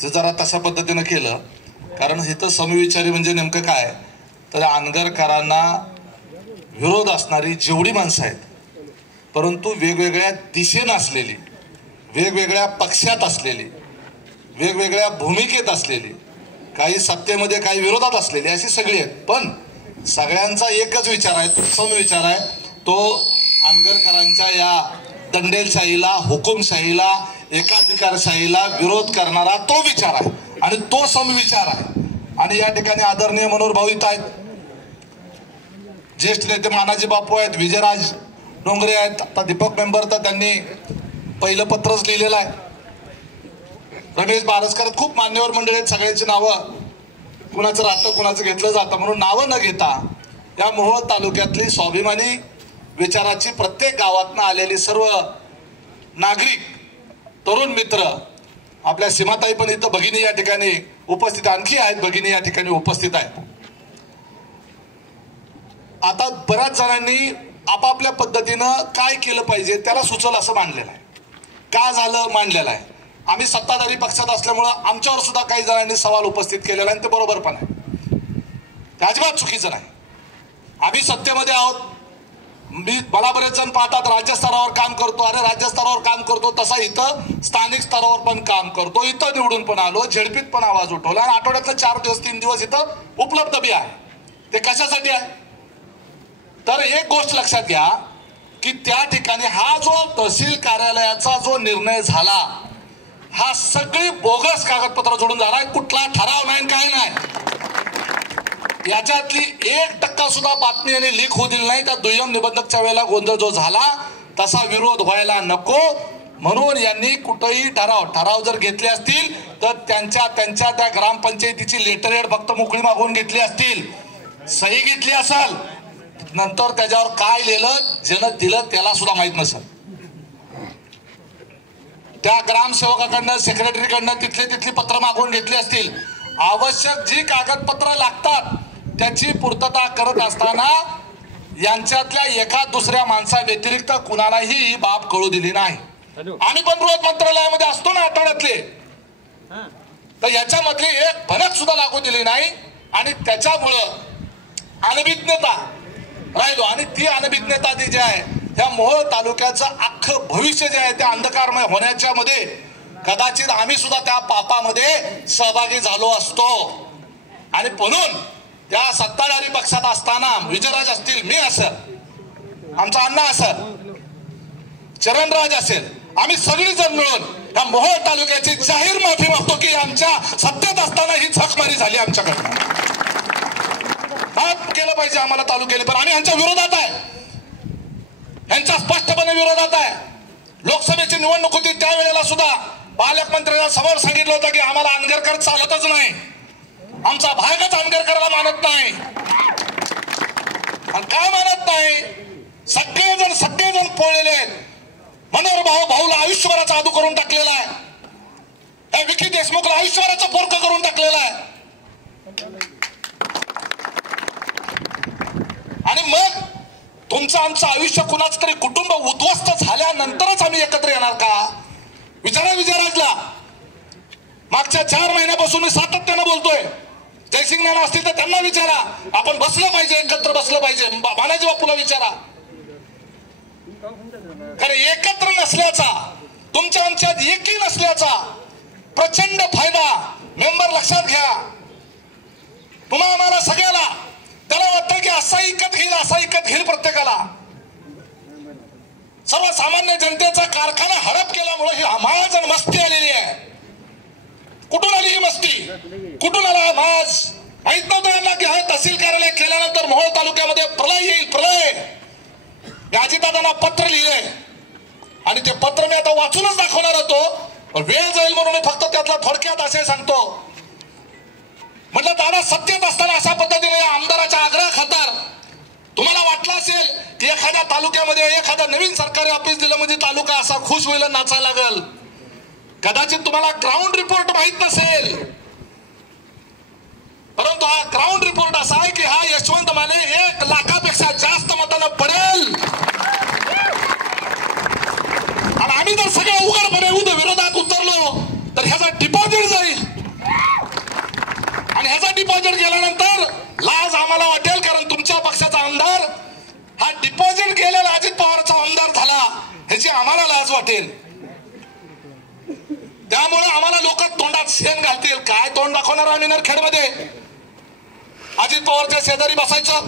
जरा तशा पद्धतीने केलं, कारण इथं समविचारी म्हणजे नेमकं काय, तर आंदरकरांना विरोध असणारी जेवढी माणसं आहेत, परंतु वेगवेगळ्या दिशेने असलेली, वेगवेगळ्या पक्षात असलेली, वेगवेगळ्या भूमिकेत असलेली, काही सत्तेमध्ये काही विरोधात असलेली, अशी सगळी आहेत. पण सगळ्यांचा एकच विचार आहे, समविचार आहे, तो आंदरकरांच्या या दंडेलशाहीला, हुकुमशाहीला, एकाधिकारशाहीला विरोध करणारा तो विचार आहे आणि तो समविचार आहे. आणि या ठिकाणी आदरणीय मनोहर भाऊ इथं आहेत, ज्येष्ठ नेते मानाजी बापू आहेत, विजयराज डोंगरे आहेत, आता दीपक मेंबर तर त्यांनी पहिलं पत्रच लिहिलेलं आहे, रमेश बारसकर, खूप मान्यवर मंडळी आहेत. सगळ्यांची नावं कुणाचं राहतं कुणाचं घेतलं जातं म्हणून नावं न घेता या मोहोळ तालुक्यातली स्वाभिमानी विचाराची प्रत्येक गावातनं आलेली सर्व नागरिक, तरुण मित्र, आपल्या सीमाताई पण इथं भगिनी या ठिकाणी उपस्थित, आणखी आहेत भगिनी या ठिकाणी उपस्थित आहेत. आता बऱ्याच जणांनी आपापल्या पद्धतीनं काय केलं पाहिजे त्याला सुचवलं असं मांडलेलं आहे, का झालं मांडलेलं आहे. आम्ही सत्ताधारी पक्षात असल्यामुळं आमच्यावर सुद्धा काही जणांनी सवाल उपस्थित केलेला आहे, ते बरोबर पण आहे, ते अजिबात चुकीचं नाही. आम्ही सत्तेमध्ये आहोत, मला बरेच जण पाहतात राज्य स्तरावर काम करतो, अरे राज्य स्तरावर काम करतो तसा इथं स्थानिक स्तरावर पण काम करतो, इथं निवडून पण आलो, झेडपीत पण आवाज उठवला आणि आठवड्यातलं 4 दिवस 3 दिवस इथं उपलब्ध बी आहे. ते कशासाठी आहे, तर एक गोष्ट लक्षात घ्या की त्या ठिकाणी हा जो तहसील कार्यालयाचा जो निर्णय झाला, हा सगळी बोगस कागदपत्र जोडून झाला, कुठला ठराव नाही काय नाही. याच्यातली 1% सुद्धा बातमी यांनी लीक होऊ दिली नाही. त्या दुय्यम निबंधकच्या वेळेला गोंधळ जो झाला तसा विरोध व्हायला नको म्हणून यांनी कुठेही ठराव जर घेतले असतील तर त्यांच्या त्या ग्रामपंचायतीची लेटरहेड फक्त मोकळी मागवून घेतली असतील, सही घेतली असेल, नंतर त्याच्यावर काय लिहिलं ज्यानं दिलं त्याला सुद्धा माहित नसेल. त्या ग्रामसेवकाकडनं, सेक्रेटरीकडनं तिथली पत्र मागवून घेतली असतील. आवश्यक जी कागदपत्र लागतात त्याची पूर्तता करत असताना यांच्यातल्या एका दुसऱ्या माणसा व्यतिरिक्त कुणालाही ही बाब कळू दिली नाही. आम्ही पण रोज मंत्रालयामध्ये असतो ना आठवड्यातले, तर याच्यामधली एक भनक सुद्धा लागू दिली नाही आणि त्याच्यामुळं अनभिज्ञता राहिलो. आणि ती अनभिज्ञता ती जी आहे त्या मोहोळ तालुक्याचं अख्खं भविष्य जे आहे त्या अंधकारमय होण्याच्या मध्ये कदाचित आम्ही सुद्धा त्या पापामध्ये सहभागी झालो असतो. आणि म्हणून त्या सत्ताधारी पक्षात असताना विजयराज असतील, मी असेल, आमचा अण्णा असेल, चरणराज असेल, आम्ही सगळीजण मिळून या मोहोळ तालुक्याची जाहीर माफी मागतो की आमच्या सत्तेत असताना ही झकमारी झाली आमच्याकडनं. माफ केलं पाहिजे आम्हाला तालुक्याने, पण आम्ही यांच्या विरोधात आहे, यांच्या स्पष्टपणे विरोधात आहे. लोकसभेची निवडणूक होती त्यावेळेला सुद्धा पालकमंत्र्यांना समोर सांगितलं होतं की आम्हाला आंदरकर चालतच नाही, आमचा भागच आंदरकरला मानत नाही. आणि काय मानत नाही, सगळेजण पळलेले आहेत. मनोहर भाऊला आयुष्यभराचा आदू करून टाकलेला आहे, या विकी देशमुखला आयुष्यभराचा पोरक करून टाकलेला आहे. आणि मग तुमचं आमचं आयुष्य कुणाचं तरी कुटुंब उद्ध्वस्त झाल्यानंतरच आम्ही एकत्र येणार का? विचारा विजयराजला. मागच्या 4 महिन्यापासून मी सातत्यानं बोलतोय, जयसिंग नाना असतील तर त्यांना विचारा, आपण बसलं पाहिजे, एकत्र बसलं पाहिजे. मानाजी बापूला विचारा, कारण एकत्र नसल्याचा, तुमच्या आमच्यात एकी नसल्याचा प्रचंड फायदा मेंबर लक्षात घ्या. तुम्हा आम्हाला सगळ्याला त्याला वाटतं की असा इकत घेईल प्रत्येकाला. सर्वसामान्य जनतेचा कारखाना हडप केल्यामुळे ही महाजन मस्ती आलेली आहे. कुठून आली ही मस्ती, कुठून आला हा माज? माहित नव्हतं यांना की हा तहसील कार्यालय केल्यानंतर मोहोळ तालुक्यामध्ये प्रलय येईल, प्रलय. अजितदादांना पत्र लिहिले आणि ते पत्र मी आता वाचूनच दाखवणार होतो, पण वेळ जाईल म्हणून मी फक्त त्यातला थोडक्यात असे सांगतो. म्हटलं दादा सत्तेत असताना अशा पद्धतीने आमदाराच्या आग्रह खातर तुम्हाला वाटलं असेल की एखाद्या तालुक्यामध्ये एखादं नवीन सरकारी ऑफिस दिलं म्हणजे तालुका असा खुश होईल, नाचायला लागेल. कदाचित तुम्हाला ग्राउंड रिपोर्ट माहित नसेल, परंतु हा ग्राउंड रिपोर्ट असा आहे की हा यशवंत माने 1 लाखापेक्षा जास्त मतांना पडेल. आणि आम्ही जर सगळ्या उघडपणे विरोधात उतरलो तर ह्याचा डिपॉझिट जाईल. आम्हाला वाटेल, कारण तुमच्या पक्षाचा आमदार हा डिपॉझिट गेलेला अजित पवारचा आमदार झाला, ह्याची आम्हाला लाज वाटेल. त्यामुळे आम्हाला लोक तोंडात शेण घालतील. काय तोंड दाखवणार आम्ही नरखेडमध्ये? अजित पवारच्या शेजारी बसायचं,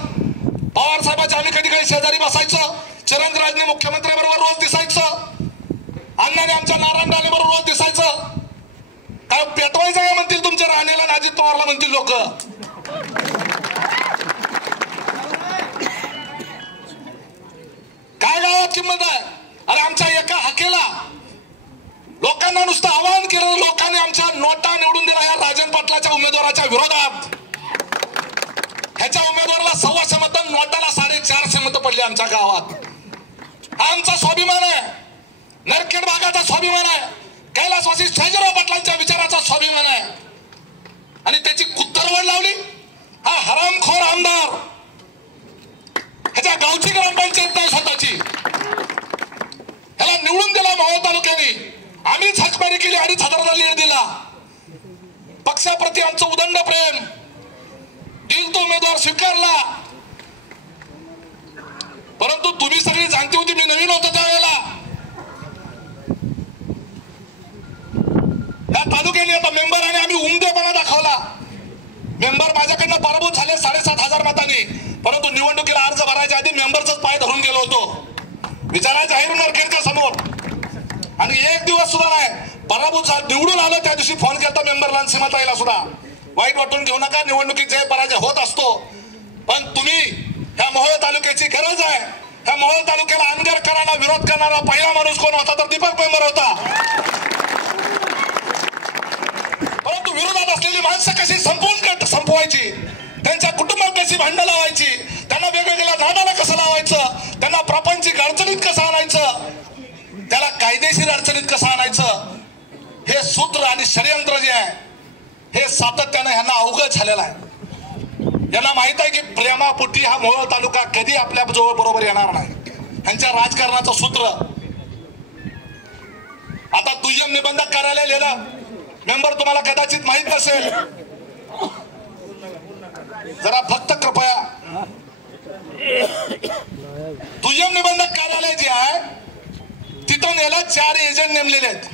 पवार साहेबांच्या आम्ही कधी कधी शेजारी बसायचं, चिरंजीरावने मुख्यमंत्र्यांबरोबर रोज दिसायचं, अण्णाने आमच्या नारायण राणे बरोबर रोज दिसायचं. काय पेटवायचं काय म्हणतील तुमच्या राणेला आणि अजित पवारला म्हणतील लोक. काय गावात किंमत आहे? अरे आमच्या एका हाकेला लोकांना नुसतं आवाहन केलं, लोकांनी आमच्या नोटा निवडून दिला या राजन पाटलाच्या उमेदवाराच्या विरोधात. ह्याच्या उमेदवाराला 125 मत, नोटाला 450 मत पडली आमच्या गावात. हा आमचा स्वाभिमान आहे, नरखेड भागाचा स्वाभिमान आहे, कैलासवासी शहाजीराव पाटलांच्या विचाराचा स्वाभिमान आहे. आणि त्याची कुत्तरवड लावली हा हरामखोर आमदार. ह्याच्या गावची ग्रामपंचायत नाही स्वतःची, ह्याला निवडून दिला मोहोळ तालुक्याने. आम्हीच हाकमारी केली, 2,500 लीड दिला. पक्षाप्रती आमचं उदंड प्रेम, दिल तो उमेदवार स्वीकारला. परंतु तुम्ही सगळी जाणती होती, मी नवीन होतो त्यावेळेला. या तालुक्याने आता मेंबर आणि आम्ही उमदेपणा दाखवला. मेंबर माझ्याकडनं पराभूत झाले 7,500 मतांनी. परंतु निवडणुकीला अर्ज भरायच्या आधी मेंबरचाच पाय धरून गेलो होतो. विचारा जाहीर नरखेडच्या समोर. आणि एक दिवस सुद्धा नाही, पराभूत निवडून आलं त्या दिवशी फोन केला मेंबरला, सीमाताईला सुद्धा. वाईट वाटून घेऊ नका, निवडणुकीत जय पराजय होत असतो. पण तुम्ही ह्या मोहोळ तालुक्याची गरज आहे. ह्या मोहोळ तालुक्याला अनगरकरांना विरोध करणारा पहिला माणूस कोण होता तर दीपक मेंबर होता. परंतु विरोधात असलेली माणसं कशी संपवायची, त्यांच्या कुटुंबात कशी भांडणं लावायची, त्यांना वेगवेगळ्या नादाला कसं लावायचं, त्यांना प्रापंचिक अडचणीत कसं आणायचं, त्याला कायदेशीर अडचणीत कसं आणायचं, हे सूत्र आणि षडयंत्र जे आहे हे सातत्यानं ह्यांना अवगत झालेलं आहे. यांना माहित आहे की प्रेमापोटी हा मोहोळ तालुका कधी आपल्या जवळ बरोबर येणार नाही. ह्यांच्या राजकारणाचं सूत्र. आता दुय्यम निबंधक कार्यालय लिहिलं, मेंबर तुम्हाला कदाचित माहित नसेल, जरा फक्त कृपया. दुय्यम निबंधक कार्यालय जे आहे तिथं नेलं 4 एजंट नेमलेले आहेत.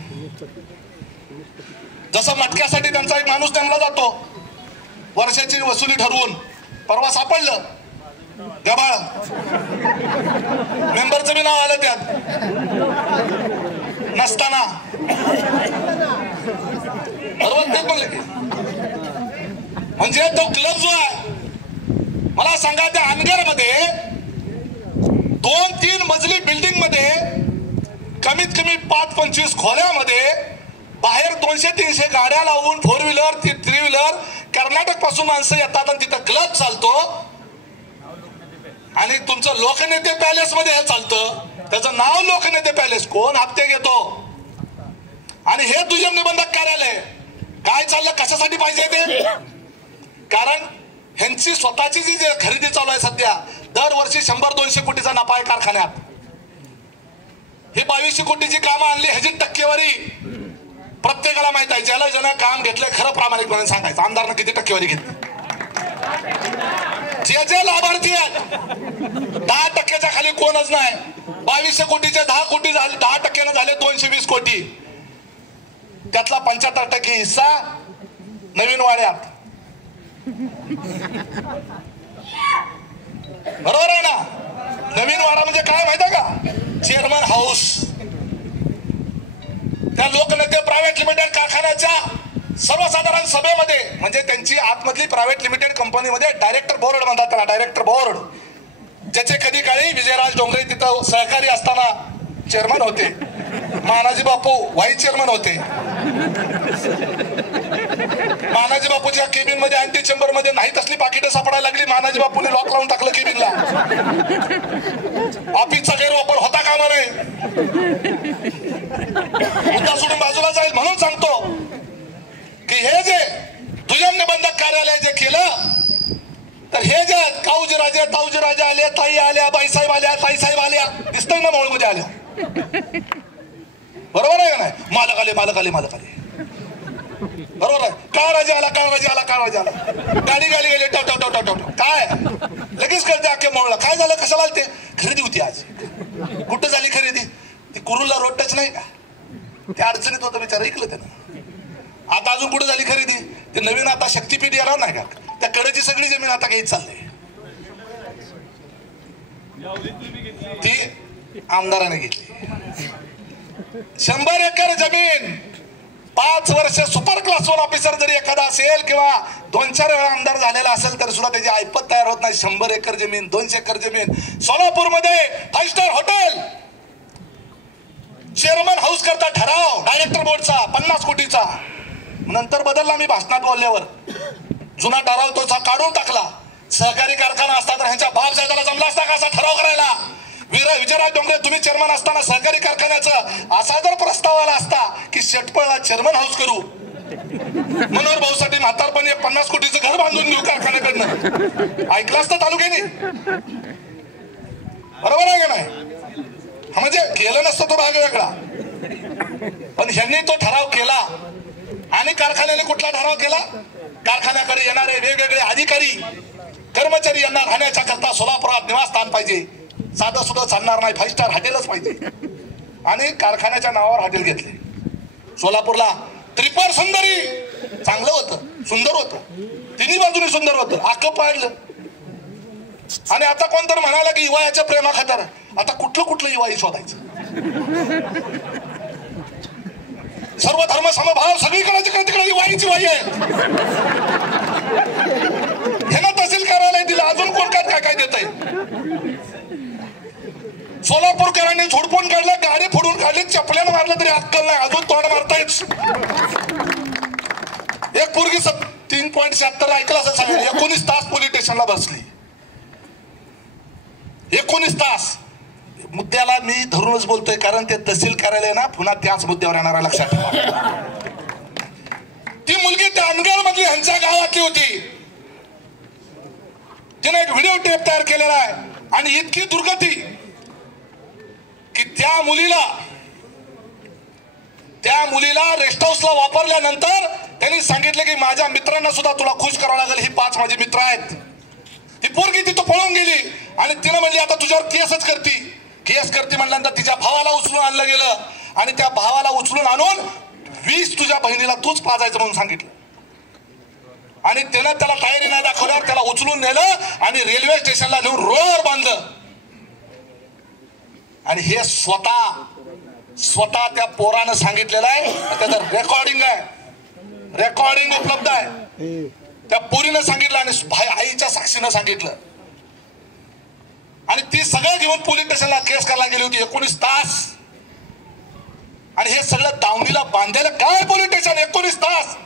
जसं मटक्यासाठी त्यांचा एक माणूस नेमला जातो वर्षाची वसुली ठरवून. परवा सापडलं गबाळ, मेंबरचं बी नाव आलं त्यात नसताना. बरोबर तेच म्हणले की म्हणजे तो क्लब जो आहे, मला सांगा त्या अनगरमध्ये 2-3 मजली बिल्डिंग मध्ये कमीत कमी 5-25 खोल्यामध्ये बाहेर 200-300 गाड्या लावून 4 व्हीलर 3 व्हीलर कर्नाटक पासून माणसं येतात आणि तिथं क्लब चालतो. आणि तुमचं लोकनेते पॅलेस मध्ये हे चालतं, त्याचं नाव लोकनेते पॅलेस. कोण हप्ते घेतो? आणि हे दुय्यम निबंधक कार्यालय काय चाललं, कशासाठी पाहिजे ते? कारण ह्यांची स्वतःची जी खरेदी चालू आहे सध्या, दरवर्षी 100-200 कोटीचा नफा आहे कारखान्यात. ही 2200 कोटीची कामं आणली, ह्याची टक्केवारी प्रत्येकाला माहित आहे. ज्याला ज्यानं काम घेतलंय खरं प्रामाणिकपणे सांगायचं, आमदारनं किती टक्केवारी घेतली. जे लाभार्थी आहेत 10% खाली कोणच नाही. 2200 कोटीचे 10 कोटी झाले, 10% झाले 220 कोटी. त्यातला 75% हिस्सा नवीन वाड्यात. बरोबर आहे ना? नवीन वाडा म्हणजे काय माहिती आहे का? Chairman house. त्या लोकनेते प्रायव्हेट लिमिटेड कारखान्याच्या सर्वसाधारण सभेमध्ये, म्हणजे त्यांची आतमधली प्रायव्हेट लिमिटेड कंपनीमध्ये डायरेक्टर बोर्ड म्हणतात त्याला, डायरेक्टर बोर्ड, ज्याचे कधी काळी विजयराज डोंगरे तिथं सहकारी असताना चेअरमन होते. मानाजी बापू व्हाईस चेअरमन होते. मानाजी बापूच्या केबिन मध्ये अँटी चेंबर मध्ये नाही तसली पाकिटं सापडायला लागली. मानाजी बापूने लॉक लावून टाकलं केबिनला. ऑफिसचा गैरवापर होता कामा नये. मुद्दा सोडून बाजूला जाईल. म्हणून सांगतो की हे जे दुय्यम निबंधक कार्यालय जे केलं, तर हे जे ताऊजी राजे आले, ताई आल्या, बाईसाहेब आल्या, ताईसाहेब आल्या, दिसतंय ना मोळ मध्ये आल्या. बरोबर आहे का नाही? मालक आले. बरोबर आहे. काळा राजा आला, काळा राजा आला, काळा राजा आला, गाडी गाडी गेली, टव टव टव टव टव, काय लगेच कळते अख्खे मोहळला काय झालं, कशाला आलते. खरेदी होती आज. कुठं झाली खरेदी? ती कुरुलला रोड टच नाही का, त्या अडचणीत होतं बिचारा, ऐकलं त्यानं. आता अजून कुठं झाली खरेदी? ते नवीन आता शक्तीपीठ यायला नाही का, त्या कडेची सगळी जमीन आता काही चाललंय, ती आमदाराने घेतली. 100 एकर जमीन, 5 वर्ष सुपर क्लास 1 ऑफिसर जरी एखादा असेल किंवा 2-4 वेळा आमदार झालेला असेल तर सुद्धा त्याची ऐपत तयार होत नाही. 100 एकर जमीन, 200 एकर जमीन. सोलापूरमध्ये 5 स्टार हॉटेल, चेअरमन हाऊस करता ठराव डायरेक्टर बोर्डचा 50 कोटीचा. नंतर बदलला मी भाषणात बोलल्यावर, जुना ठराव तोचा काढून टाकला. सहकारी कारखाना असता तर ह्यांच्या बाप जायला जमला असता का असा ठराव करायला? विजयराज डोंगरे तुम्ही चेअरमन असताना सहकारी कारखान्याचं असा जर प्रस्ताव आला असता की शेटपळला चेअरमन हाऊस करू, मनोहर भाऊसाठी म्हातारपणी 50 कोटीचं घर बांधून देऊ कारखान्याकडनं, ऐकलं असतं तालुक्याने, बरोबर आहे का नाही? म्हणजे केलं नसतं तो भाग वेगळा, पण ह्यांनी तो ठराव केला. आणि कारखान्याने कुठला ठराव केला? कारखान्याकडे येणारे वेगवेगळे अधिकारी कर्मचारी यांना राहण्याच्या करता सोलापुरात निवासस्थान पाहिजे, साधं सुद्धा चालणार नाही, 5 स्टार हॉटेलच पाहिजे. आणि कारखान्याच्या नावावर हॉटेल घेतले. सोलापूरला त्रिपुर सुंदरी चांगलं होतं, सुंदर होतं, तिन्ही बाजूने सुंदर होतं, अख्खं पाडलं. आणि आता कोणतर म्हणाला की युवायाच्या प्रेमा खातर आता कुठलं युवाई शोधायचं. सर्व धर्म समभाव सगळीकडे तिकडे युवाईची वाई आहे. ह्याला तहसील कार्यालय दिलं, अजून कोण काय काय देत आहे. सोलापूरकरांनी झोडपून काढलं, गाडी फोडून काढली, चपल्यानं मारलं तरी अक्कल नाही, अजून तोंड मारतायच. एक पोरगी 3.76 ऐकलं असं सांगेल, 19 तास पोलीस स्टेशनला बसली. 19 तास. मुद्द्याला मी धरूनच बोलतोय कारण ते तहसील कार्यालय ना पुन्हा त्याच मुद्द्यावर येणारा, लक्षात ठेवा. ती मुलगी त्या अनगर मधली ह्यांच्या गावातली होती. तिने एक व्हिडिओ टेप तयार केलेला आहे आणि इतकी दुर्गती की त्या मुलीला रेस्ट हाऊसला वापरल्यानंतर त्यांनी सांगितलं की माझ्या मित्रांना सुद्धा तुला खुश करावं लागेल, ही 5 माझे मित्र आहेत. ती पोरगी तिथं पळून गेली आणि तिने म्हणली आता तुझ्यावर केस करते म्हणल्यानंतर तिच्या भावाला उचलून आणलं गेलं आणि त्या भावाला उचलून आणून 20 तुझ्या बहिणीला तूच पाजायचं म्हणून सांगितलं. आणि त्यानं त्याला टायरी नाही दाखवल्यावर त्याला उचलून नेलं आणि रेल्वे स्टेशनला नेऊन रोडवर बांधलं. आणि हे स्वतः त्या पोरानं सांगितलेलं आहे, त्याचं रेकॉर्डिंग उपलब्ध आहे. त्या पोरीनं सांगितलं आणि आईच्या साक्षीनं सांगितलं. आणि ती सगळं घेऊन पोलीस स्टेशनला केस करायला गेली होती 19 तास. आणि हे सगळं दावणीला बांधायला काय पोलीस स्टेशन 19 तास.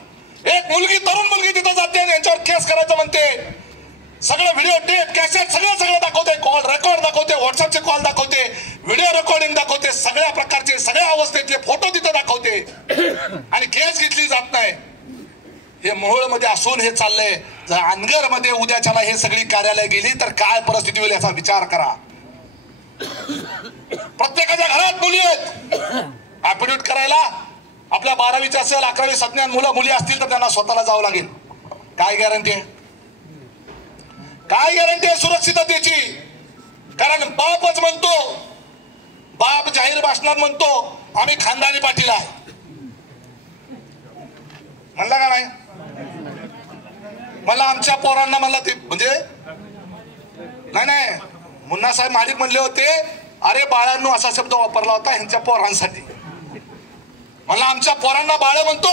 एक तरुण मुलगी तिथं जाते आणि यांच्यावर केस करायचं म्हणते. सगळं व्हिडिओ टेप कॅसेट सगळं दाखवते, कॉल रेकॉर्ड दाखवते, व्हॉट्सअपचे कॉल दाखवते, व्हिडिओ रेकॉर्डिंग दाखवते, सगळ्या प्रकारचे सगळ्या अवस्थेतले फोटो तिथं दाखवते आणि केस घेतली जात नाही. हे मोहोळमध्ये असून हे चाललंय. जर अनगर मध्ये उद्याच्याला हे सगळी कार्यालय गेली तर काय परिस्थिती होईल याचा विचार करा. प्रत्येकाच्या घरात मुली आहेत. ऍफिडेव्हिट करायला आपल्या 12वीचे असेल 11वी सज्ञान मुली असतील तर त्यांना स्वतःला जावं लागेल. काय गॅरंटी आहे? काय गॅरंटी आहे सुरक्षिततेची? कारण बापच म्हणतो, बाप जाहीर भाषणात म्हणतो आम्ही खानदानी पाटील आहे, म्हणला का नाही? मला आमच्या पोरांना म्हणला ते म्हणजे नाही मुन्ना साहेब माडिक म्हणले होते, अरे बाळांनो असा शब्द वापरला होता ह्यांच्या पोरांसाठी. मला आमच्या पोरांना बाळ म्हणतो,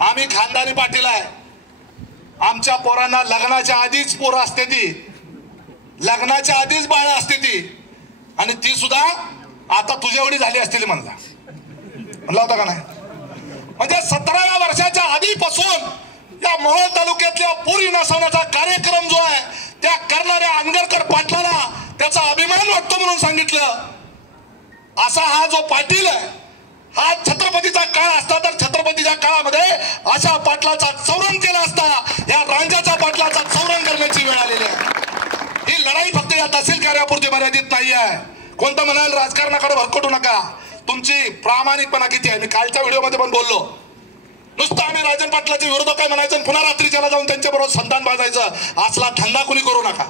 आम्ही खानदानी पाटील आहे. आमच्या पोरांना लग्नाच्या आधीच पोरं असते, ती लग्नाच्या आधीच बाळ असते ती, आणि ती सुद्धा आता तुझ्या एवढी झाली असतील म्हणला होता का नाही? म्हणजे 17व्या वर्षाच्या आधीपासून या मोहोळ तालुक्यातल्या पोरी नसवण्याचा कार्यक्रम जो आहे त्या करणाऱ्या अनगरकर पाटलाला त्याचा अभिमान वाटतो म्हणून सांगितलं. असा हा जो पाटील आहे, हा छत्रपतीचा काळ असता तर छत्रपतीच्या काळामध्ये अशा पाटलाचा चौरण केला असता. या रांजाच्या पाटलाचा चौरण करण्याची वेळ आलेली आहे. ही लढाई फक्त या तहसील कार्यापुरती मर्यादित नाही आहे. कोणतं म्हणाल राजकारणाकडे भरकटू नका. तुमची प्रामाणिकपणा किती आहे? मी कालच्या व्हिडिओ मध्ये पण बोललो, नुसतं आम्ही राजन पाटलाचे विरोधक काय म्हणायचं, पुन्हा रात्रीच्याला जाऊन त्यांच्या बरोबर संधान बाजायचं, असला धंदा कुणी करू नका.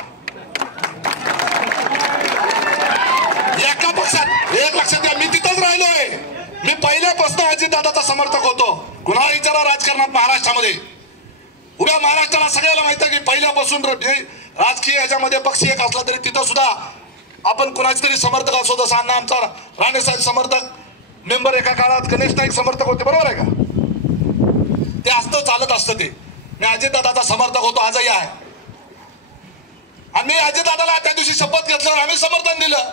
एका पक्षात एक लक्षात घ्या, मी तिथंच राहिलोय. मी पहिल्यापासून अजितदादाचा समर्थक होतो. कुणाला विचारा राजकारणात महाराष्ट्रामध्ये, उभ्या महाराष्ट्राला सगळ्याला माहिती आहे की पहिल्यापासून राजकीय याच्यामध्ये पक्ष एक असला तरी तिथं सुद्धा आपण कुणाचे तरी समर्थक असो. जसं अण्णा आमचा राणेसाहेब समर्थक मेंबर एका काळात, गणेश नाईक समर्थक होते, बरोबर आहे का? ते असतं, चालत असतं. ते मी अजितदादाचा समर्थक होतो, आजही आहे. आम्ही अजितदादाला त्या दिवशी शपथ घेतल्यावर आम्ही समर्थन दिलं.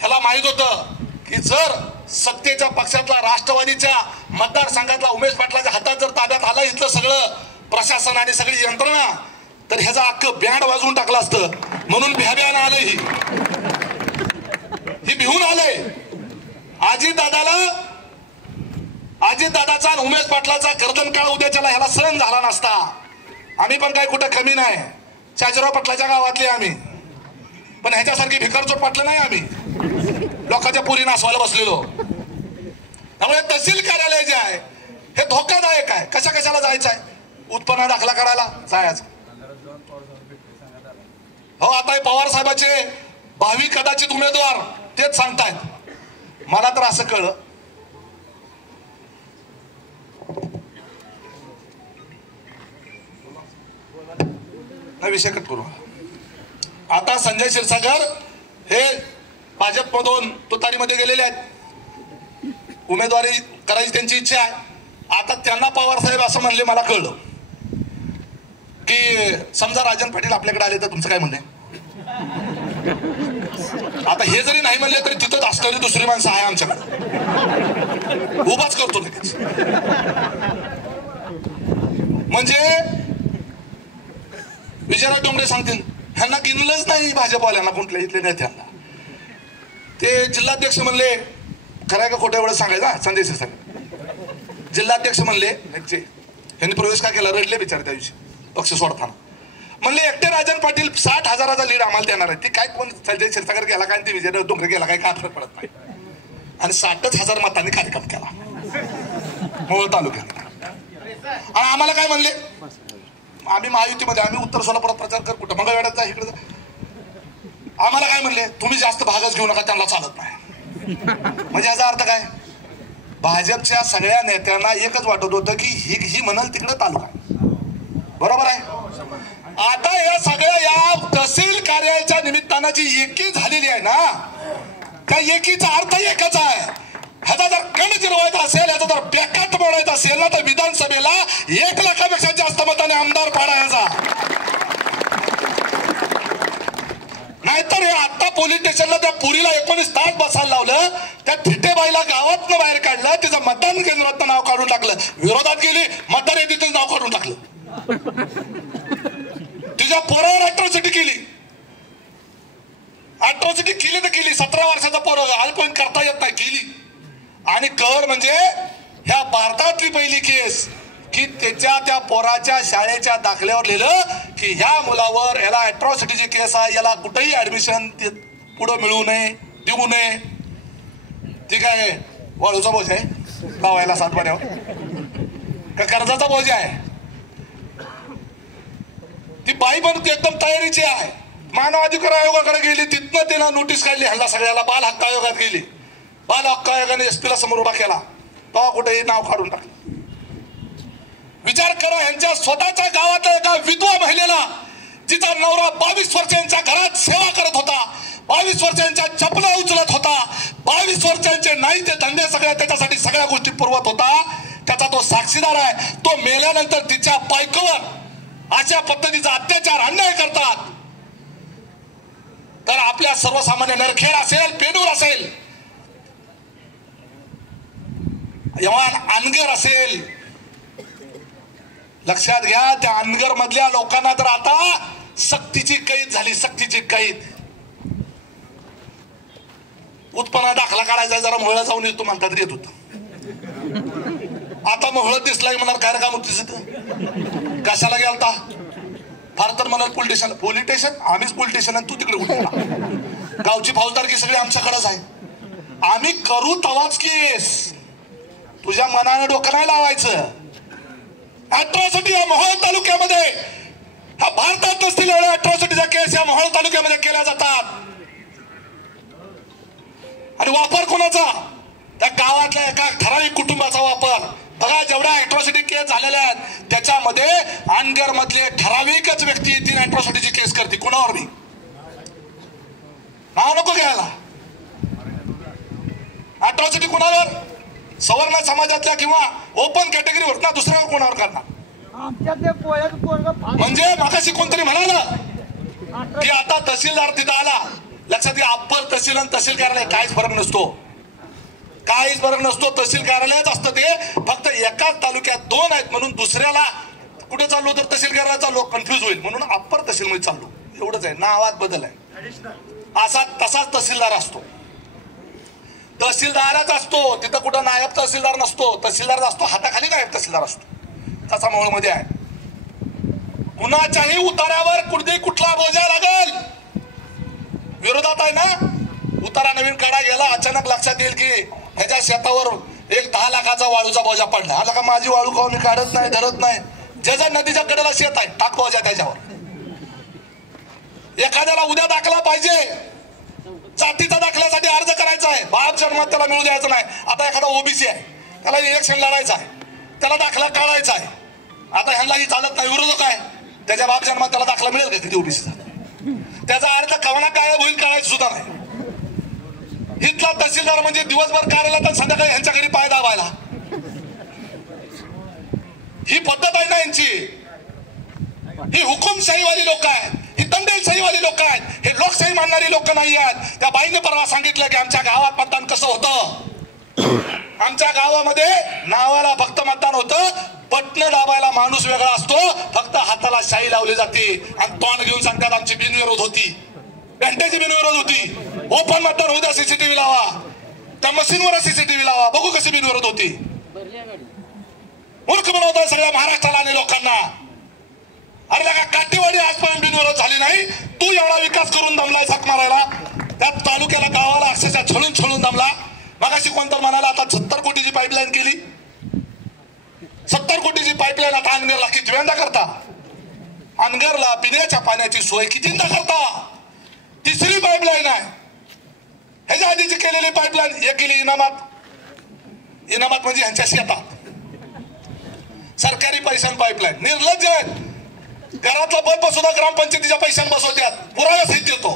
ह्याला माहित होतं की जर सत्तेच्या पक्षातला राष्ट्रवादीच्या मतदारसंघातला उमेश पाटलाच्या हातात जर ताब्यात आला इथलं सगळं प्रशासन आणि सगळी यंत्रणा, तर ह्याचा अख्खं बँड वाजवून टाकलं असतं. म्हणून भ्याब्यानं आलंय, ही भिवून आलंय. अजितदादाचा आणि उमेश पाटलाचा गर्दन काळ उद्याच्याला ह्याला सहन झाला नसता. आम्ही पण काय कुठं कमी नाही, शाजीराव पाटलाच्या गावातले आम्ही, पण ह्याच्यासारखी भिकारचोट पाटलं नाही आम्ही, लोकांच्या पुरी नासवायला बसलेलो. त्यामुळे तहसील कार्यालय जे आहे हे धोकादायक आहे. कशाला जायचं आहे? उत्पन्न दाखला काढायला जायचं. हो, आता पवार साहेबाचे भावी कदाचित उमेदवार तेच सांगतायत. मला तर असं कळलं, विषय कट करू. आता संजय क्षीरसागर हे भाजपमधून तुतारीमध्ये गेलेले आहेत, उमेदवारी करायची त्यांची इच्छा आहे. आता त्यांना पवार साहेब असं म्हणले, मला कळलं की समजा राजन पाटील आपल्याकडे आले तर तुमचं काय म्हणणं आहे? आता हे जरी नाही म्हणले तरी तिथंच असणारी दुसरी माणसं आहे आमच्याकडे, उभाच करतो लगेच. म्हणजे विजयराव डोंगरे सांगतील ह्यांना गिनलंच नाही भाजपवाल्यांना, कुठल्या इथल्या नेत्यांना. ते जिल्हाध्यक्ष म्हणले, खरं का खोटं एवढं सांगायचं, संजय क्षीरसागर जिल्हाध्यक्ष म्हणले, यांनी प्रवेश का केला, रडले बिचारे त्या दिवशी पक्ष सोडताना. म्हणले एकटे राजन पाटील 60,000चा लीड आम्हाला देणार आहे. ती काय कोण संजय क्षीरसागर गेला काय, ते विजयराव डोंगरे गेला काय फरक पडत नाही. आणि 60,000 मतांनी कार्यक्रम केला मोहोळ तालुक्यात. आणि आम्हाला काय म्हणले, आम्ही महायुतीमध्ये, आम्ही उत्तर सोलापुरात प्रचार कर, कुठं मंगळवेढ्यात जा, इकडे जा. आम्हाला काय म्हणले, तुम्ही जास्त भागच घेऊ नका, त्यांना चालत नाही. म्हणजे याचा अर्थ काय, भाजपच्या सगळ्या नेत्यांना एकच वाटत होतं की ही म्हणाल तिकडे तालुका, बरोबर आहे. आता या सगळ्या या तहसील कार्यालयाच्या निमित्तानं जी एकी झालेली आहे ना, त्या एकीचा अर्थ एकच आहे. ह्याचा जर कण जिरवायचा असेल, ह्याचा जर बेकाट मोडायचा असेल ना, तर विधानसभेला 1 लाखापेक्षा जास्त मताने आमदार पाडायचा. नाहीतर हे आता पोलीस स्टेशनला त्या पुरीला 19 तास बसायला लावलं, त्या थिटेबाईला गावातनं बाहेर काढलं, तिचं मतदान केंद्रातनं नाव काढून टाकलं, विरोधात गेली, मतदार यादीतच नाव काढून टाकलं, तिच्या पोरावर अॅट्रॉसिटी केली. अॅट्रॉसिटी केली तर केली, 17 वर्षाचा पोरं अल्पवयीन करता येत नाही, केली. आणि कळ म्हणजे ह्या भारतातली पहिली केस की त्याच्या त्या पोराच्या शाळेच्या दाखल्यावर लिहिलं की ह्या मुलावर याला अॅट्रॉसिटीची केस आहे, याला कुठेही ऍडमिशन पुढे मिळू नये, देऊ नये. ती काय वाळूचा बोज आहे गावायला, सातबाऱ्यावर का कर्जाचा बोज आहे? ती बाई पण एकदम तयारीची आहे. मानव अधिकार आयोगाकडे गेली, तिथनं तिला नोटीस काढली, ह्याला सगळ्याला बाल हक्क आयोगात गेली, बाल हक्क आयोगाने एसटीला समोर उभा केला, तेव्हा कुठेही नाव काढून टाकलं. विचार करा, यांच्या स्वतःच्या गावातल्या एका विधवा महिलेला, जिचा नवरा 22 वर्षांच्या घरात सेवा करत होता, 22 वर्षांच्या चपला उचलत होता, 22 वर्षांचे नाही ते धंदे सगळ्या त्याच्यासाठी सगळ्या गोष्टी पुरवत होता, त्याचा तो साक्षीदार आहे. तो मेल्यानंतर तिच्या बायकोवर अशा पद्धतीचा अत्याचार अन्याय करतात, तर आपल्या सर्वसामान्य नरखेड असेल, पेडूर असेल, अनगर असेल, लक्षात घ्या, त्या अनगर मधल्या लोकांना तर आता सक्तीची कैद झाली, सक्तीची कैद. उत्पन्न दाखला काढायचा, जरा मोहळा जाऊन येतो म्हणतात, येत होत. आता मोहळत दिसलाय म्हणणार काय काम होती, कशाला गेलता? फार तर म्हणाल पोलीस स्टेशन, आम्हीच पोलीस स्टेशन, तू तिकडे कुठे? गावची फौजदारकी सगळी आमच्याकडेच आहे, आम्ही करू तवाच केस, तुझ्या मनानं डोकं नाही लावायचं. अॅट्रॉसिटी या मोहोळ तालुक्यामध्ये, हा भारतात नसतील एवढ्या अॅट्रॉसिटीच्या केस या मोहोळ तालुक्यामध्ये केल्या जातात. आणि वापर कोणाचा? त्या गावातल्या एका ठराविक कुटुंबाचा वापर. बघा जेवढ्या अॅट्रॉसिटी केस झालेल्या आहेत त्याच्यामध्ये अनगर मधले ठराविकच व्यक्ती येतील अॅट्रॉसिटीची केस करते. कोणावर बी नाव नको घ्यायला. अॅट्रॉसिटी कोणावर? सवर्ण समाजातल्या किंवा ओपन कॅटेगरीवर ना, दुसऱ्यावर कोणावर करणार? म्हणजे मागाशी कोणतरी म्हणालं की आता तहसीलदार तिथं आला, लक्षात घ्या अप्पर तहसील आणि तहसील कार्यालय काहीच फरक नसतो, काहीच फरक नसतो. तहसील कार्यालयच असतं ते, फक्त एकाच तालुक्यात दोन आहेत म्हणून दुसऱ्याला कुठे चाललो तर तहसील कार्यालयाचा लोक कन्फ्युज होईल म्हणून अप्पर तहसील मध्ये चाललो, एवढंच आहे. नावात बदल आहे. असा तसाच तहसीलदार असतो, तहसीलदारच असतो तिथं, कुठं नायब तहसीलदार नसतो. तहसीलदार असतो हाताखाली नायब तहसीलदार असतो. तसा मोहोळ मध्ये आहे. कुणाच्याही उतार्यावर कुठला बोजा लागल विरोधात आहे ना. उतारा नवीन काढा गेला, अचानक लक्षात येईल की ह्याच्या शेतावर एक 10 लाखाचा वाळूचा बोजा पडला. आला का माझी वाळू का मी काढत नाही, धरत नाही. ज्याच्या नदीच्या कडेला शेत आहे टाक बोजा त्याच्यावर. एखाद्याला उद्या दाखला पाहिजे, जातीचा दाखल्यासाठी अर्ज करायचा आहे, बाप जन्मात त्याला मिळू द्यायचं नाही. आता एखादा ओबीसी आहे, त्याला इलेक्शन लढायचं आहे, त्याला दाखला काढायचा आहे. आता ह्यांना चालत नाही, विरोधक आहे, त्याच्या बाप जन्मात त्याला दाखला मिळेल का किती ओबीसीचा? त्याचा अर्थ कवना काय होईल काढायचं सुद्धा नाही. इथला तहसीलदार म्हणजे दिवसभर कार्यालयात संध्याकाळी ह्यांच्या घरी पाय दाबायला. ही पद्धत आहे ना यांची. ही हुकुमशाहीवाली लोक आहेत, ही दंडेलशाहीवाली लोक आहेत, हे लोकशाही मानणारी लोक नाही आहेत. त्या बाईने परवा सांगितलं की आमच्या गावात मतदान कसं होतं. आमच्या गावामध्ये नावाला फक्त मतदान होतं, बटन दाबायला माणूस वेगळा असतो, फक्त हाताला शाई लावली जाते आणि तोंड घेऊन सांगतात आमची बिनविरोध होती, घंट्याची बिनविरोध होती. ओपन मतदान होऊ द्या, सीसीटीव्ही लावा, त्या मशीनवर सीसीटीव्ही लावा, बघू कशी बिनविरोध होती. मूर्ख बनवतात सगळ्या महाराष्ट्राला आणि लोकांना. अरे लगा काठीवाडी आजपर्यंत बिनविरोध झाली नाही. तू एवढा विकास करून दमलाय झक मारायला, त्या तालुक्याला गावाला अक्षरशः छळून छळून दमला. मगाशी कोणतर म्हणाला आता 70 कोटीची पाईपलाईन केली. 70 कोटीची पाईपलाईन आता अनगरला कितव्यांदा करता? अनगरला पिण्याच्या पाण्याची सोय कितींदा करता? तिसरी पाईपलाईन आहे. ह्याच्या आधीची केलेली पाईपलाईन एक गेली इनामात. इनामात म्हणजे ह्यांच्या शेतात सरकारी पैशान पाईपलाईन. निर्लज्ज आहेत. घरातला बल्ब सुद्धा ग्रामपंचायतीच्या पैशान बसवतात, पुराव्या सहित देतो.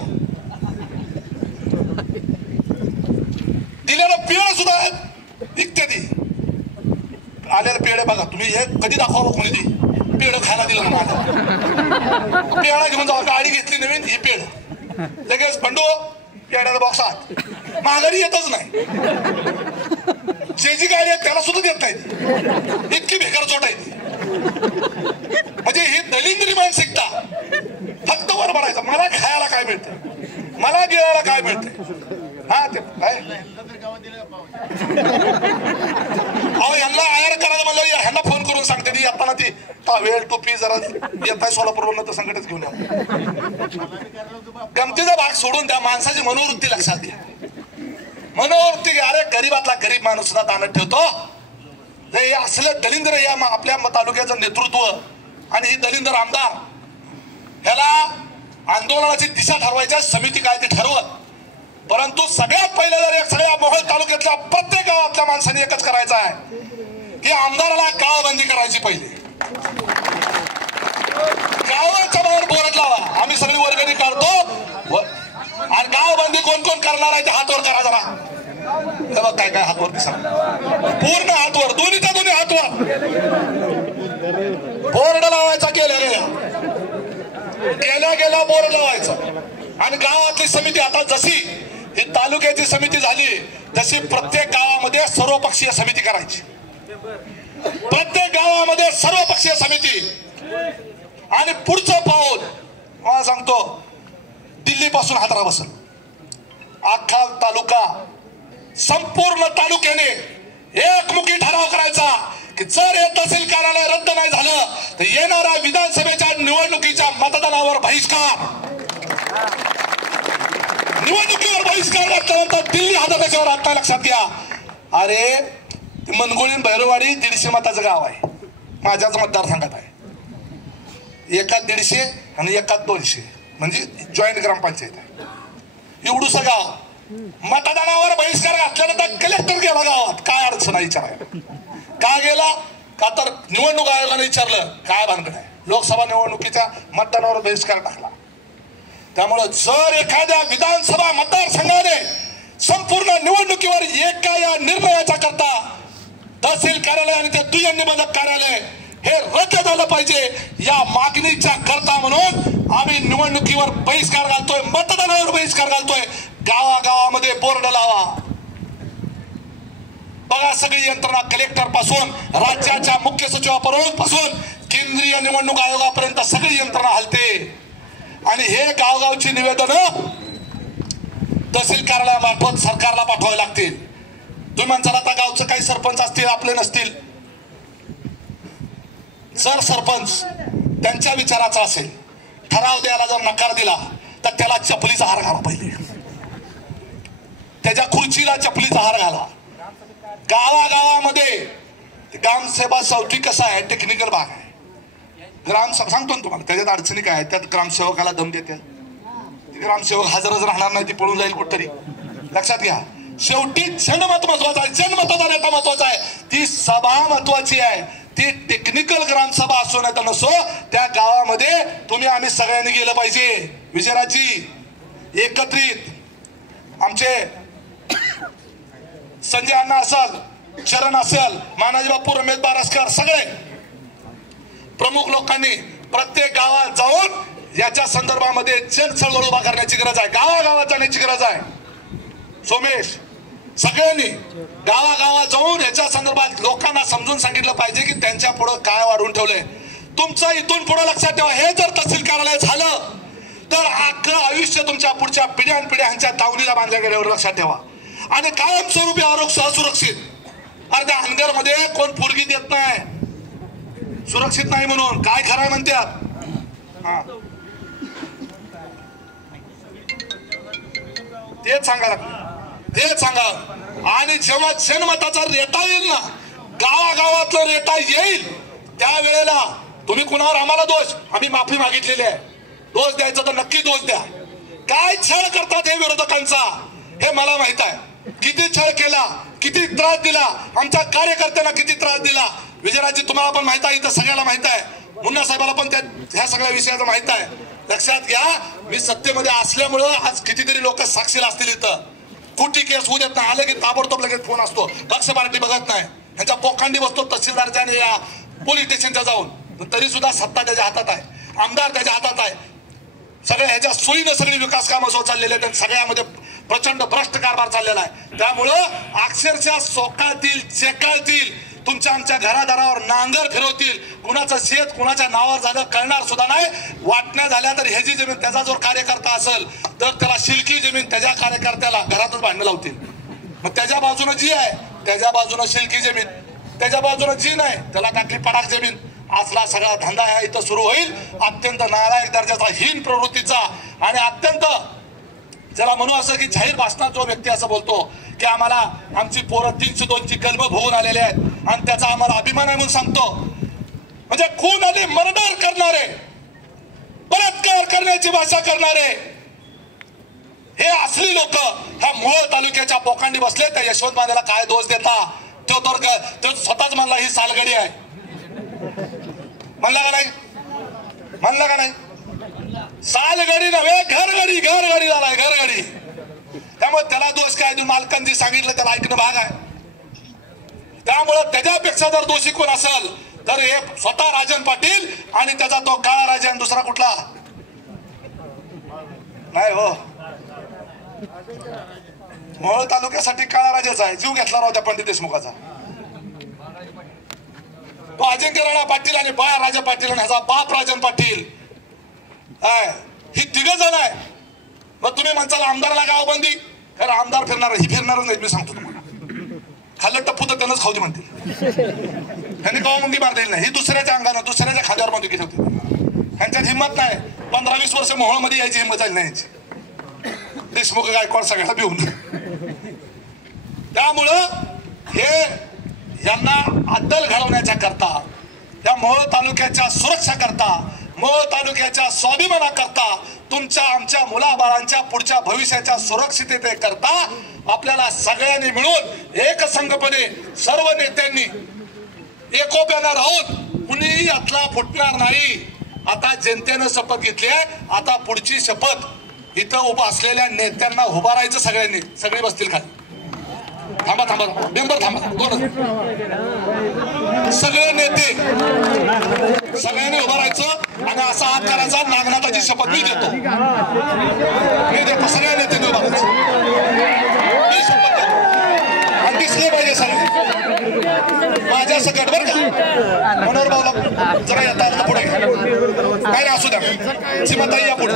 दिलेलं पेढ सुद्धा आहेत इत्यादी. आलेलं पेढे बघा तुम्ही, हे कधी दाखवा कोणी ती पेढ खायला दिलं म्हणून पेढा घेऊन जाऊ. गाडी घेतली नवीन, ही पेढ लगेच बंडू पेढ्याचा बॉक्स आत, महागाडी येतच नाही. जे जी गाडी आहे त्याला सुद्धा देत नाही, इतकी बेकार चोट आहे ती. म्हणजे ही दलिंद्री मानसिकता. फक्त वर म्हणायचं मला खायला काय मिळतं, मला गिळायला काय मिळतं. हा ते काय अहो यांना आयर करायला म्हणलं ह्यांना फोन करून सांगते ती येताना ती टावेल टोपी जरा येत आहे सोलापूरवरून तर संकटच घेऊन या. गमतीचा भाग सोडून द्या, माणसाची मनोवृत्ती लक्षात घ्या. मनोवृत्ती घ्या. अरे गरीबातला गरीब माणूस सुद्धा दानत ठेवतो. हे असलं दलिंद्र या आपल्या तालुक्याचं नेतृत्व आणि ही दलिंद्र आमदार, ह्याला आंदोलनाची दिशा ठरवायच्या समिती काय ती ठरवत. परंतु सगळ्यात पहिले जर एक सगळ्या मोहोळ तालुक्यातल्या प्रत्येक गावातल्या माणसाने एकच करायचं आहे की आमदाराला गावबंदी करायची. पहिले गावाच्या बाहेर बोर्ड लावा, आम्ही सगळी वर्गणी काढतो आणि गावबंदी कोण कोण करणार आहे ते हातवर करा जरा. हे बघ काय काय हातवर दिसा, पूर्ण हातवर, दोन्हीच्या दोन्ही हातवर बोर्ड लावायचा. गेल्या बोर्ड लावायचा. आणि गावातली समिती आता जशी ही तालुक्याची समिती झाली तशी प्रत्येक गावामध्ये सर्वपक्षीय समिती करायची. प्रत्येक गावामध्ये सर्वपक्षीय समिती. आणि पुढचं पाऊल मला सांगतो, दिल्ली पासून हातरा बसल. अख्खा तालुका, संपूर्ण तालुक्याने एकमुखी ठराव करायचा की जर हे तहसील कार्यालय रद्द नाही झालं तर येणाऱ्या विधानसभेच्या निवडणुकीच्या मतदानावर बहिष्कार. निवडणुकीवर बहिष्कार घातल्यानंतर दिल्ली हाताच्यावर आता लक्षात घ्या. अरे मनगोळी भैरवाडी 150 मताचं गाव आहे. माझ्याच मतदारसंघात आहे. एकात 150 आणि एकात 200 म्हणजे जॉईंट ग्रामपंचायत आहे. एवढूसं गाव मतदानावर बहिष्कार घातल्यानंतर कलेक्टर गेला गावात. काय अडचण आहे विचारायला? का गेला? का तर निवडणूक आयोगाने विचारलं काय भानगड आहे. लोकसभा निवडणुकीच्या मतदानावर बहिष्कार टाकला. त्यामुळे जर एखाद्या विधानसभा मतदारसंघाने संपूर्ण निवडणुकीवर एका या निर्णयाच्या करता तहसील कार्यालय आणि ते दुय्यम निबंधक कार्यालय हे रद्द झालं पाहिजे या मागणीच्या करता म्हणून आम्ही निवडणुकीवर बहिष्कार घालतोय, मतदानावर बहिष्कार घालतोय. गावागावामध्ये बोर्ड लावा. बघा सगळी यंत्रणा कलेक्टर पासून राज्याच्या मुख्य सचिवापासून केंद्रीय निवडणूक आयोगापर्यंत सगळी यंत्रणा हलते. आणि हे गावगावची निवेदन तहसील कार्यालयामार्फत सरकारला पाठवावे लागतील. तुम्ही म्हणसाल आता गावचं काही सरपंच असतील आपले नसतील. जर सरपंच त्यांच्या विचाराचा असेल, ठराव द्यायला जर नकार दिला तर त्याला चपलीचा हार घाला. पहिले त्याच्या खुर्चीला चपलीचा हार घाला. गावागावामध्ये ग्रामसेवा चौथी कसा आहे, टेक्निकल भाग आहे. ग्रामसेवक सांगतो ना तुम्हाला त्याच्यात अडचणी काय आहेत. त्यात ग्रामसेवकाला दम देते. ग्रामसेवक हजरच राहणार नाही, ती पळून जाईल कुठतरी. लक्षात घ्या, शेवटी जनमत महत्वाचा आहे, जनमताचा नेता महत्वाचा आहे, ती सभा महत्वाची आहे. ती टेक्निकल ग्रामसभा असो नाही तर नसो, त्या गावामध्ये तुम्ही आम्ही सगळ्यांनी गेलं पाहिजे. विजयराजी एकत्रित आमचे संजय अण्णा असेल, चरण असेल, मानाजी बापू, रमेश बारसकर, सगळे प्रमुख लोकांनी प्रत्येक गावात जाऊन याच्या संदर्भामध्ये जन चळवळ उभा करण्याची गरज आहे. गावागावात जाण्याची गरज आहे. सोमेश, सगळ्यांनी गावागावात जाऊन याच्या संदर्भात लोकांना समजून सांगितलं पाहिजे की त्यांच्या पुढे काय वाढवून ठेवलंय. तुमचं इथून पुढे लक्षात ठेवा, हे जर तहसील कार्यालय झालं तर अख्खं आयुष्य तुमच्या पुढच्या पिढ्यानपिढ्या ह्यांच्या दावणीला बांधल्या गेल्यावर लक्षात ठेवा. आणि कायमस्वरूपी आरोग्य असुरक्षित. अरे त्या हनगर मध्ये कोण पोरगी देत नाही, सुरक्षित नाही म्हणून. काय खरंय म्हणतात? तेच सांगा, तेच सांगा. आणि जेव्हा जनमताचा रेटा येईल ना, गावागावातला रेटा येईल, त्यावेळेला तुम्ही कुणावर आम्हाला दोष, आम्ही माफी मागितलेली आहे. दोष द्यायचा तर नक्की दोष द्या. काय छळ करतात हे विरोधकांचा हे मला माहित आहे. किती छळ केला, किती त्रास दिला, आमच्या कार्यकर्त्यांना किती त्रास दिला. विजयराजी तुम्हाला पण माहित आहे, इथं सगळ्याला माहित आहे, मुन्ना साहेबाला पण ह्या सगळ्या विषयाचं माहित आहे. लक्षात घ्या, मी सत्तेमध्ये असल्यामुळं आज कितीतरी लोक साक्षीला असतील. इथं कुठे केस होऊ देत नाही, आलं की ताबडतोब लगेच फोन असतो. पक्ष पार्टी बघत नाही, ह्यांच्या पोकांडी बसतो तहसीलदारच्या आणि या पोलीस स्टेशनच्या जाऊन. तरी सुद्धा सत्ता त्याच्या हातात आहे, आमदार त्याच्या हातात आहे. सगळ्या ह्याच्या सोयीनं सगळी विकास कामं सो चाललेले आहेत. सगळ्यामध्ये प्रचंड भ्रष्ट कारभार चाललेला आहे. त्यामुळं अक्षरशः सोकातील चेकाळतील, तुमच्या आमच्या घरादारावर नांगर फिरवतील. कुणाचं शेत कुणाच्या नावावर झालं कळणार सुद्धा नाही. वाटण्या झाल्या तर ह्याची जमीन त्याचा जो कार्यकर्ता असेल तर त्याला शिलकी जमीन त्याच्या कार्यकर्त्याला घरातच भांडणं लावतील. मग त्याच्या बाजूनं जी आहे त्याच्या बाजूनं शिलकी जमीन, त्याच्या बाजूनं जी नाही त्याला टाकली पडाक जमीन. असला सगळा धंदा हा इथं सुरू होईल. अत्यंत नालायक दर्जाचा, हीन प्रवृत्तीचा आणि अत्यंत ज्याला म्हणू असं की जाहीर भाषणात जो व्यक्ती असं बोलतो की आम्हाला आमची पोरं 302ची कलम भोगून आलेले आहेत आणि त्याचा आम्हाला अभिमान आहे म्हणून सांगतो. म्हणजे खून आणि मर्डर करणारे, बलात्कार करण्याची भाषा करणारे हे असली लोक ह्या मोहोळ तालुक्याच्या पोकांडी बसले. त्या यशवंत मानेला काय दोष देता? तो स्वतःच म्हणला ही सालगडी आहे. म्हणला का नाही? म्हणला का नाही? सालगडी नव्हे, घरगडी, घरगडी झालाय, घरगडी. त्यामुळे त्याला दोष काय? मालकांनी सांगितलं त्याला ऐकणं भाग आहे. त्यामुळं त्याच्यापेक्षा जर दोषी कोण असेल तर हे स्वतः राजन पाटील आणि त्याचा तो काळा राजन, दुसरा कुठला नाही हो. मोहोळ तालुक्यासाठी काळा राजाचा आहे, जीव घेतला नव्हता पंडित देशमुखाचा. तो अजिंक्य राणा पाटील आणि बाळा राजा पाटील आणि ह्याचा बाप राजन पाटील ही तिघ जण आहे. मग तुम्ही म्हणताल आमदाराला गावबंदी, खरं आमदार फिरणार, ही फिरणारच नाही. मी सांगतो तुम्हाला, खाल्लं टप्पू तर त्यांनाच खाऊ दे म्हणतील. त्यांनी गावबंदी मारता येईल नाही. ही दुसऱ्याच्या अंगानं दुसऱ्याच्या खाद्यावर बंदुकी ठेवते. ह्यांच्यात हिंमत नाही. 15-20 वर्ष मोहोळमध्ये यायची हिंमत झाली नाही यांची. देशमुख गायकवाड सगळ्याला भिवून. त्यामुळं हे यांना अद्दल घडवण्याच्या करता त्या मोहोळ तालुक्याच्या सुरक्षा करता, मोहोळ तालुक्याच्या स्वाभिमानाकरता, तुमच्या आमच्या मुलाबाळांच्या पुढच्या भविष्याच्या सुरक्षिततेकरता आपल्याला सगळ्यांनी मिळून एकसंघपणे सर्व नेत्यांनी एकोप्यानं राहून कुणीही यातला फुटणार नाही. आता जनतेनं शपथ घेतली आहे, आता पुढची शपथ इथं उभा असलेल्या नेत्यांना उभारायचं. सगळ्यांनी, सगळे बसतील खाली. थांबा थांबा मेंबर थांबा, दोन सगळे नेते सगळ्यांनी उभं राहायचं आणि असा हात करायचा. नागनाथाची शपथ मी देतो, सगळ्या नेत्यांनी उभा राहायचं. मी शपथ देतो आणि दिसले पाहिजे सगळे माझ्या सकट बरं का. मनोहर भाऊला जरा येता आता पुढे काय असू द्या. सीमाताई या पुढे,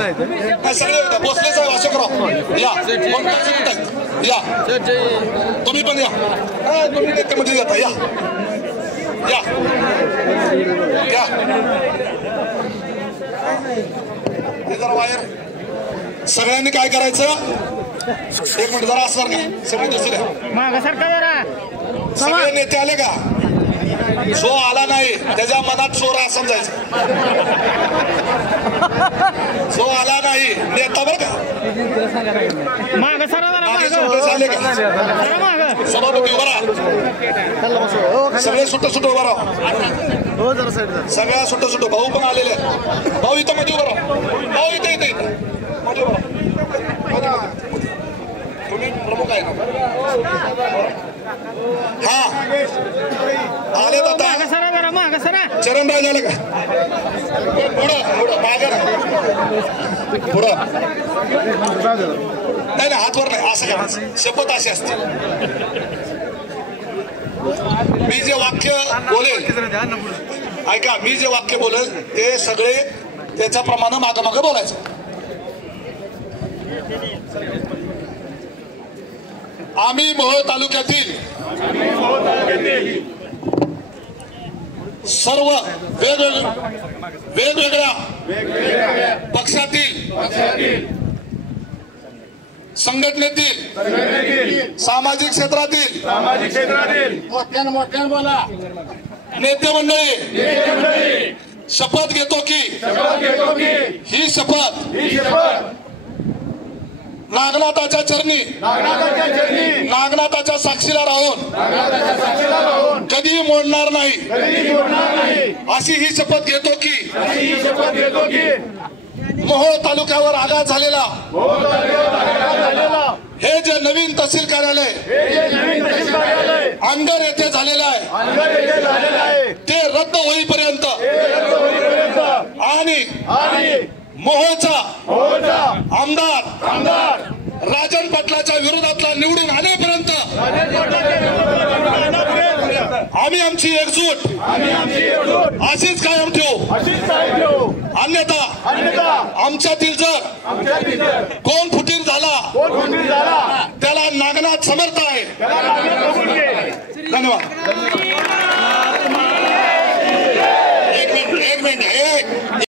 सगळे बसले साहेब अशोकराव या, या तुम्ही पण या, तुम्ही नेत्यामध्ये येता या या या. हे जरा बाहेर सगळ्यांनी काय करायचं. एक मिनिट जरा असणार का सगळे दुसरे सगळे नेते आले का. जो आला नाही त्याच्या मनात चोर असं समजायचं. जो आला नाही नेता बरं का. आले का सभापती उभा राहा. सगळे सुट्ट सुट्ट उभा राहा. सगळ्या सुट्ट सुट्ट. भाऊ पण आलेले. भाऊ इथं मध्ये उभा राहा. भाऊ इथे इथे मध्ये उभा राहा. तुम्ही प्रमुख आहे ना. हा आले आता चरणराज झालं का. पुढं पुढं मागे पुढं नाही ना हातवर नाही असं काय. शपथ अशी असते. मी जे वाक्य बोलेल ऐका, मी जे वाक्य बोलेल ते सगळे त्याच्याप्रमाणे मागं मागं बोलायचं. आम्ही मोहोळ तालुक्यातील सर्व वेगवेगळ्या पक्षातील, संघटनेतील, सामाजिक क्षेत्रातील नेते मंडळी शपथ घेतो की ही शपथ नागनाथाच्या चरणी, नागनाथाच्या साक्षीला राहून कधी मोडणार नाही. अशी ही शपथ घेतो की मोहोळ तालुक्यावर आघात झालेला हे जे नवीन तहसील कार्यालय अंगर येथे झालेलं आहे ते रद्द होईपर्यंत आणि मोहोळचा आमदार राजन पाटलाच्या विरोधातला निवडून आल्यापर्यंत आम्ही आमची एकजूट अशीच कायम ठेवू. अन्यथा आमच्यातील जर कोण फुटीर झाला त्याला नागनाथ समर्थ आहे. धन्यवाद. एक मिनिट